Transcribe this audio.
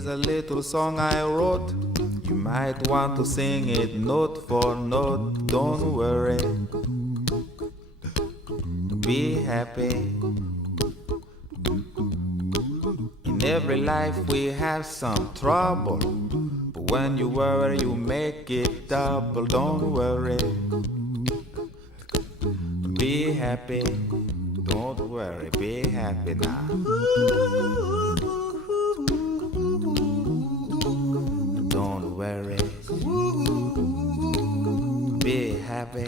is a little song I wrote. You might want to sing it note for note. Don't worry, be happy. In every life we have some trouble, but when you worry you make it double. Don't worry, be happy. Don't worry, be happy now. Don't worry, be happy.